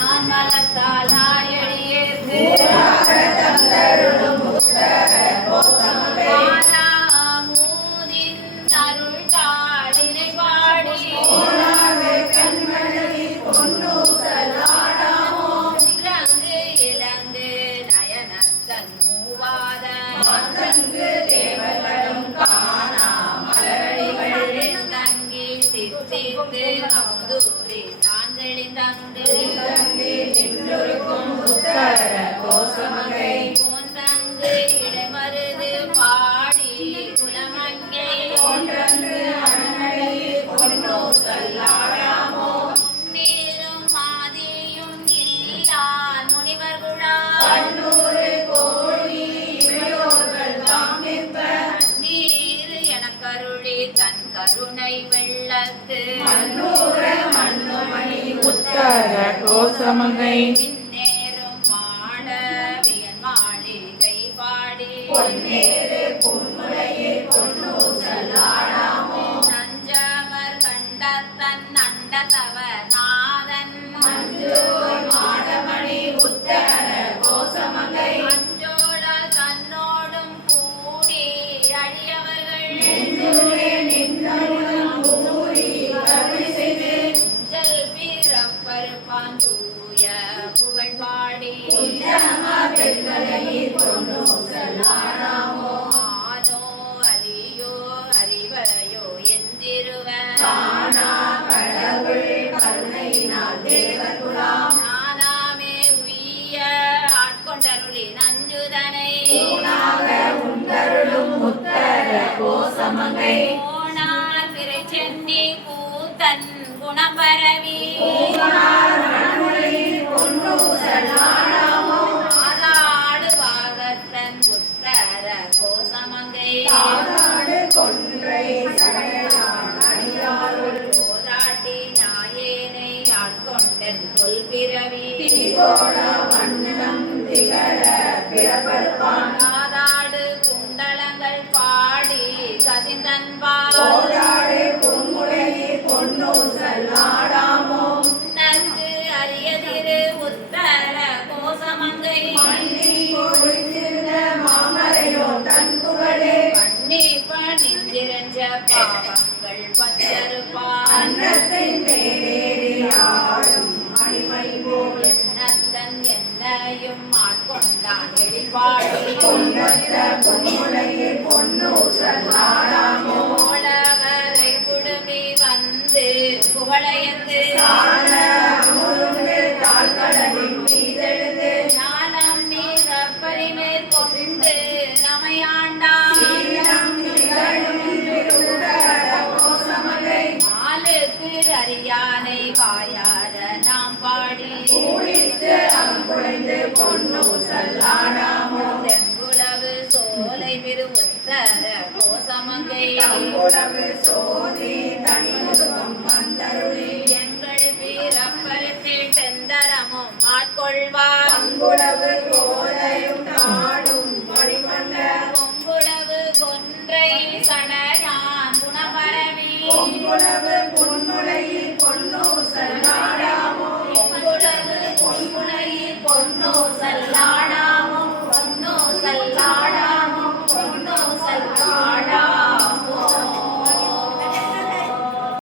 நான் மலத்தால் நாயடியேற்று அருள் தாளினை பாடி இலங்கு இலங்கு நயனக்கண் மூவாத தங்கி சித்தித்து அமுதூரி சாந்தெளிந்தங்கு போந்தங்கு இடைமருது பாடி குலமங்கை நீரும் மாதியும் இல்லான் முனிவர் நீர் எனக்கருளி தன் கருணை வெள்ளத்து உத்தர கோசமங்கை நேரும் மாட வியன் மாளிகை பாடி நஞ்சவர் கண்டத்தன் அண்டதவ நாதன் அஞ்சோழ தன்னோடும் கூடி அழியவர்கள் நெஞ்சல் பிறப்பருப்பான் தூய புகழ் பாடி ஆனோ அலியோ அறிவரையோ எந்திருவன் நானாமே உய்ய ஆட்கொண்டருளி நஞ்சுதனை போனார் பிறை சென்னி கூத்தன் குணபரவி ஆதாடு பாகத்தன் புத்தர கோசமங்கை போதாட்டி நாயேனை ஆட்கொண்டன் தொல்பிறவி காதாடு குண்டலங்கள் பாடி கசிந்தன்பால் உனக்கு அரியதிரு உத்தர கோசமங்கை பண்ணி பணிந்திரஞ்ச பாவங்கள் பச்சருப்பான் என்னத்தன் என்னையும் ஆட்கொண்டான் எழில்பாடி கோளவரை குடுமி வந்து புகழையந்து ஞானம் மீத பரிமேற் கொண்டு நமையாண்டான் ஆளுக்கு அறியானை வாயார நாம் பாடி செங்குளவு சோலை விரு உத்தர கோசமங்கை